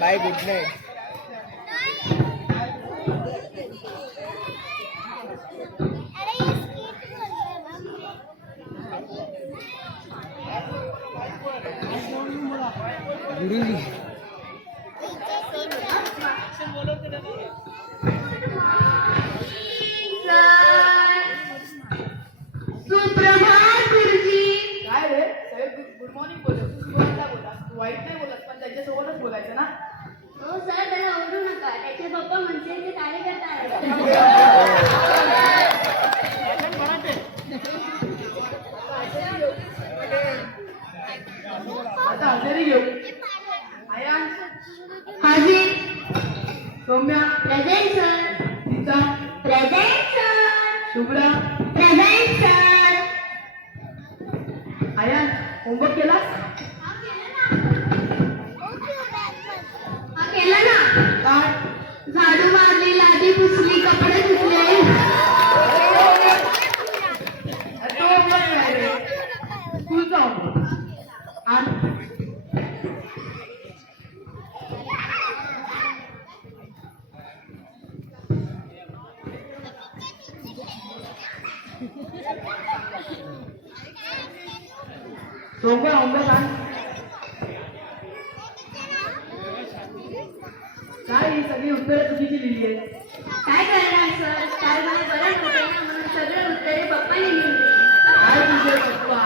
Bye good night Guruji हाजीर Saumya present sir तिचा present sir Shubhra present sir आया homework केला? हा केला ना. झाडू मारली लादी पुसली कपडे धुतले अरे तो होमवर्क नाही रे स्कूलचा होमवर्क आणि आण काय ही सगळी उत्तरं चुकीची लिहिली आहेत? काय करणार सर? काल मला बरं होते ना म्हणून सगळे उत्तरे पप्पाने लिहिली काय तुझे पप्पा?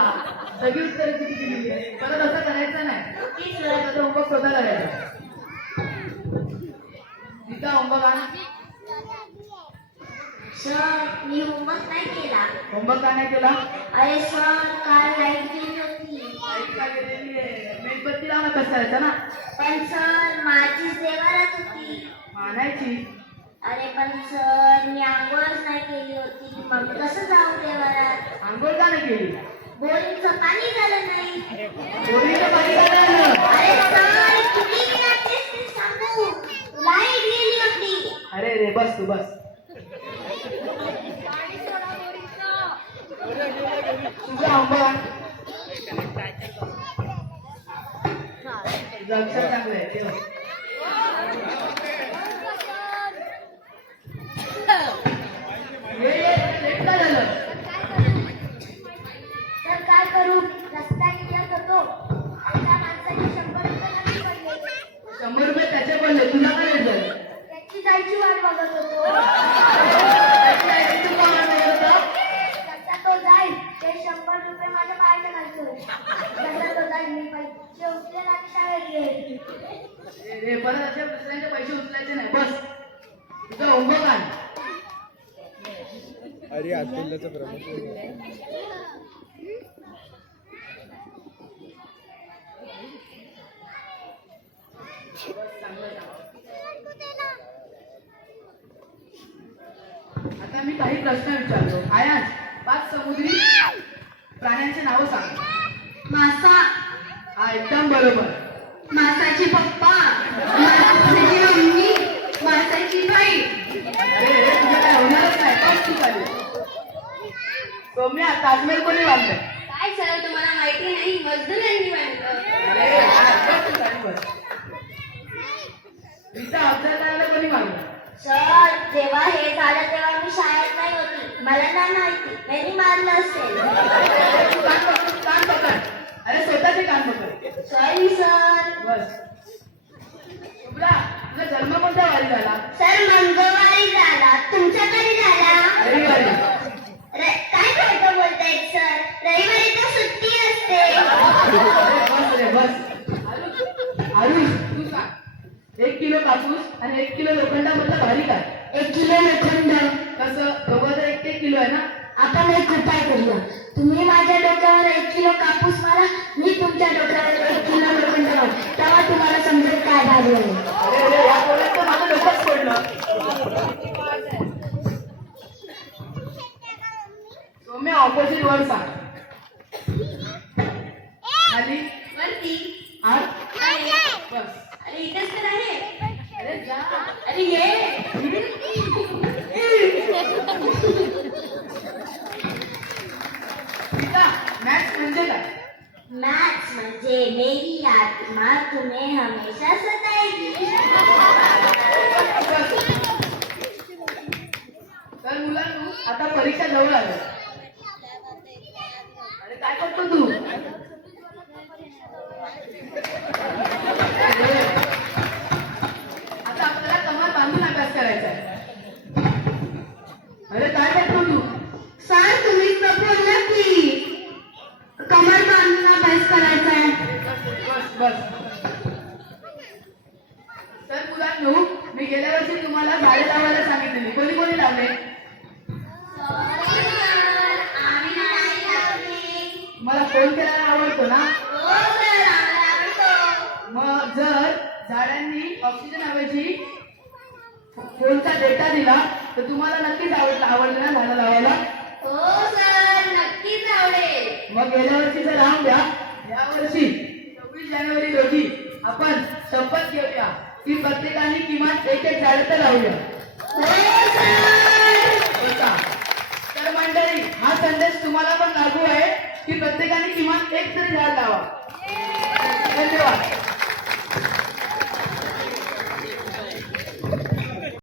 सगळी उत्तरं चुकीची लिहिली आहेत. परत असं करायचं नाही. Okay sir. त्याचा होमवर्क स्वतः करायचा तिचा होमवर्क आण सर मी होमवर्क नाही केला होमवर्क का नाही केला? अरे सर काल लाइट गेली होती. लाइट का गेलेली आहे? मेणबत्ती लावणं बसायचं ना? पण सर माझी देवारात होती. मानायची. अरे पण सर मी आंघोळच नाही केली होती. मग कसं जाऊ देवारात आंघोळ का नाही केली? बोरिंगचं पाणी झालं नाही. पोरीचं पाणी आलं? अरे सर किती वेळा तेच ते सांगू. लाइट गेली होती. अरे रे बस तू बस. तुझा होमवर्क आण. तुझं अक्षर चांगलं आहे ठेव. ये, ये, लेट का झालं तर काय करू रस्त्याने येत होतो आणि त्या माणसाने शंभर रुपये कमी पडले शंभर रुपये त्याचे पडले तुला काय येत झालं त्याची जायची वाट बघत होतो त्याची ID तू का आणलं होतं? जसा तो जाईल ते शंभर रुपये माझ्या पायाच्या घालतो जसा तो जाईल मी पैसे उचलेल रे, परत अशा दुसऱ्यांचे पैसे उचलायचे नाही. बस. तुझं होमवर्क आण अरे अतुल्याचं प्रमोशन आता मी काही प्रश्न विचारतो. आयास पाच समुद्री प्राण्यांची नावं सांग. मासा. हा एकदम बरोबर. मासाची पप्पा मासाची मम्मी मासाची बाई. सौम्या ताजमहल कोणी बांधलंय? काय सर तुम्हाला माहिती नाही? मजदूरांनी बांधलं. तिचा करायला कोणी बांधलं? सर जेव्हा हे झालं तेव्हा मी शाळेत नाही होती. मला नाही माहिती. त्यांनी मारलं असेल तू कान पकड कान पकड अरे स्वतःचे कान पकड सॉरी सर बस शुभ्रा तुझा जन्म कोणत्या वारी झाला सर मंगळवारी झाला तुमचा कधी झाला रविवारी रे- काय खोटं बोलताय सर रविवारी तर सुट्टी असते अरे बस रे बस आरुष तू सांग एक किलो कापूस आणि एक किलो भारी काय? एक किलो लोखंड कसं? दोघं एक एक किलो आहे ना? आपण एक उपाय करूया. तुम्ही माझ्या डोक्यावर एक किलो कापूस मारा मी तुमच्या डोक्यावर एक किलो लोखंड मारा तेव्हा तुम्हाला समजेल काय आहे. तर माझं डोकंच पडलं सौम्या ऑपोजिट वर्ड सांग. खाली. वरती. आत बस. अरे इथेच तर आहे. अरे जा. अरे ये. म्हणजे काय? मॅथ्स म्हणजे मेरी आत्मा तुम्हें हमेशा सताएगी. तर मुलांनो आता परीक्षा जवळ आली अरे काय करतो तू? आता आपल्याला कमर बांधून अभ्यास करायचा आहे अरे काय करतो तू सर तुम्हीच तर बोलला की कमर बांधून अभ्यास करायचा आहे बस बस मित्रांनो मी गेल्या वर्षी तुम्हाला झाडे लावायला सांगितलेली. कोणी कोणी लावले? मला फोन करायला आवडतो ना? मग जर झाडांनी ऑक्सिजन ऐवजी फोनचा डेटा दिला तर तुम्हाला नक्कीच आवडलं. आवडलं ना झाडं लावायला? हो सर नक्कीच आवडेल मग गेल्या वर्षीचा राहून द्या या वर्षी सव्वीस जानेवारी रोजी आपण शपथ घेऊया. की प्रत्येकाने किमान एक एक झाड तर लावूया तर मंडळी हा संदेश तुम्हाला पण लागू आहे की प्रत्येकाने किमान एक तरी झाड लावा. धन्यवाद.